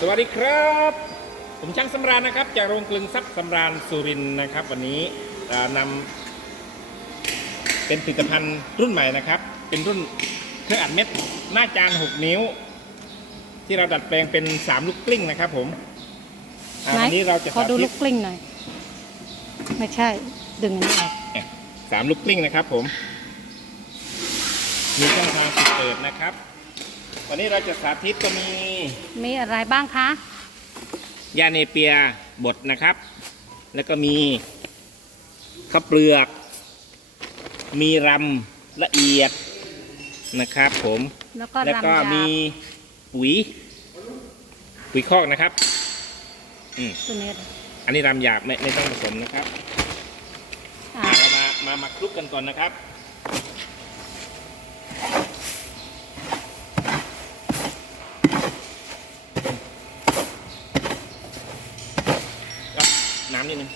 สวัสดีครับ ผมช่างสำราญนะครับ จากโรงกลึงทรัพย์สำราญสุรินทร์นะครับ วันนี้เอ่อนำเป็นผลิตภัณฑ์รุ่นใหม่นะครับ เป็นรุ่นเครื่องอัดเม็ดหน้าจาน 6 นิ้ว ที่เราดัดแปลงเป็น 3 ลูกกลิ้งนะครับ ผมอ่าไหนวันนี้เราจะขอสาดูธิลูตกกลิ้งหน่อยไม่ใช่ ดึงอันนี้ออกสามลูกกลิ้งนะครับ ผม มีช่องทางปิดเปิดนะครับ วันนี้เราจะสาธิตก็มีมีอะไรบ้างคะยาเนเปียบดนะครับ แล้วก็มีข้าวเปลือก มีรำละเอียดนะครับ ผมแล้วก็แล้วก็รำยามีปุ๋ยปุ๋ยคอกนะครับอืมตัวนี้อันนี้รำหยาบไม่ไม่ต้องผสมนะครับอ่าอะเรามามามาคลุกกันก่อนนะครับครับ น้ำนิดนึง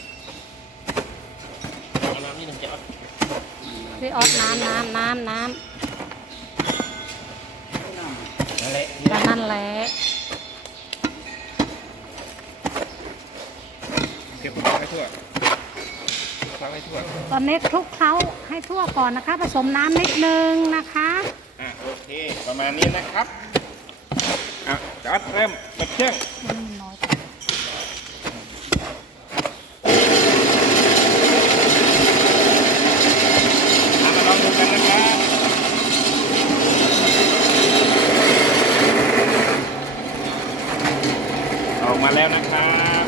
เอาน้ำนิดนึงจะเอาพี่ออสน้ำน้ำน้ำน้นั่นแหละำแล้วนั่นแหละเก็บคลุกให้ทั่วคลุกให้ทั่วตอนนี้คลุกเคล้าให้ทั่วก่อนนะคะ ผสมน้ำนิดนึงนะคะ อะโอเค ประมาณนี้นะครับอะจอดเริ่มเปิดเครื่อง อืมน้อยไป เอามาลองดูกันนะครับ ออ กมาแล้วนะครับ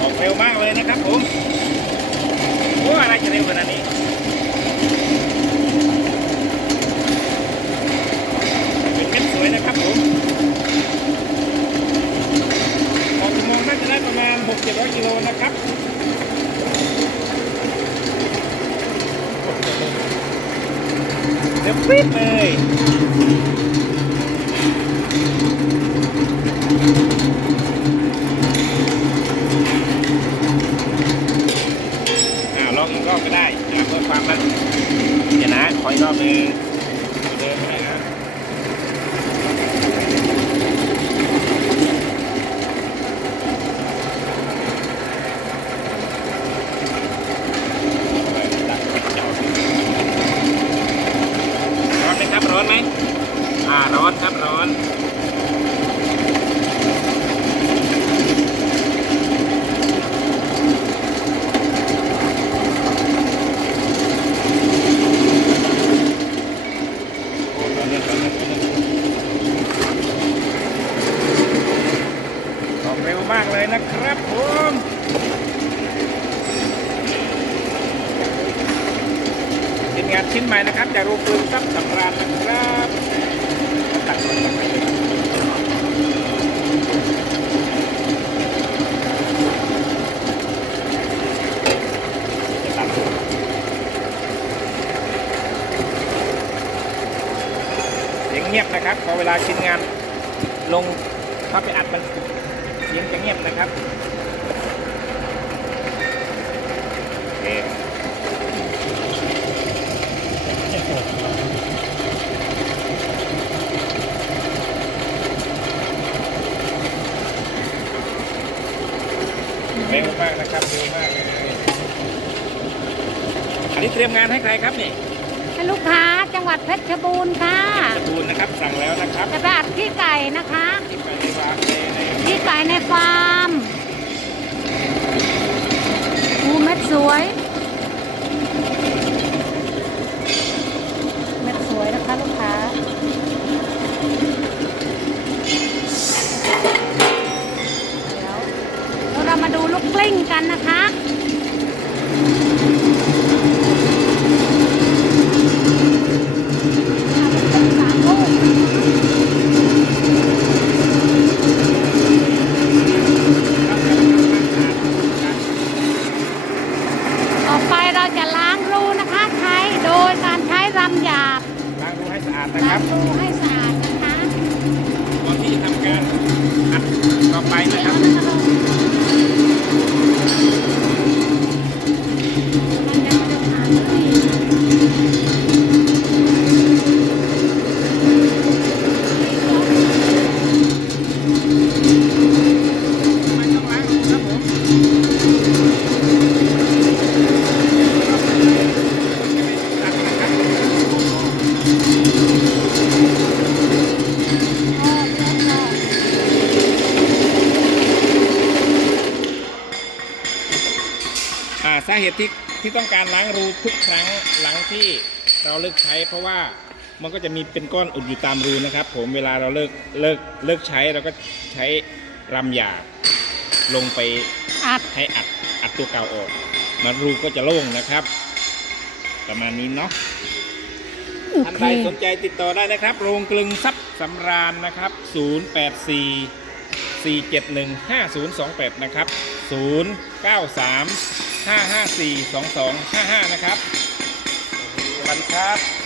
ออกเร็วมากเลยนะครับผมโอ้อะไรจะเร็วขนาดนี้เม็ดสวยนะครับผมออกชั่วโมงน่าจะได้ประมาณ 6-700กิโลนะครับ เดี๋ย วปิดเลยอ่าลองอีกรอบก็ได้เพื่อความมั่นเดี๋ยวนะขออีกรอบหนึงเดินไปไหนนะ ร้อนไหมครับ ร้อนไหมอ่า ร้อนครับ ร้อน โอ้ร้อนเนี่ยร้อนเนี่ยร้อนเนี่ยออกเร็วมากเลย นะครับผมเป็นงานชิ้นใหม่นะครับจากโรงกลึงทรัพย์สำราญนะครับตัดก่อนตัดไปเลยจะตัดเงเงียบนะครับพอเวลาชิ้นงานลงเข้าไปอัดมัน เสียงจะเงียบนะครับโอเคเร็วมากนะครับเร็วมากเลยอันนี้เตรียมงานให้ใครครับนี่ให้ลูกค้าจังหวัดเพชรบูรณ์ค่ะสตูนนะครับสั่งแล้วนะครับ จะไปอัดขี้ไก่นะคะที่ไปในวางในในขี้ ไก่ในฟาร์มอูเม็ดสวย จะล้างรูนะคะใช้โดยการใช้รำหยาบล้างรูให้สะอาดนะครับล้างรูให้สะอาดนะคะ ก่อนที่ทำการอัดต่ เหตุที่ที่ต้องการล้างรูทุกครั้งหลังที่เราเลิกใช้ เพราะว่ามันก็จะมีเป็นก้อนอุดอยู่ตามรูนะครับ ผมเวลาเราเลิกเลิกเลิกใช้เราก็ใช้รำหยาลงไปอัดให้อัดอัดตัวเก่าออกมันรูก็จะโล่งนะครับ ประมาณนี้เนาะโอท่านเคใดสนใจติดต่อได้นะครับ โรงกลึงทรัพย์สำราญนะครับ 084 471 5028 นะครับ 093 554 2255 นะครับสวัสดีครับ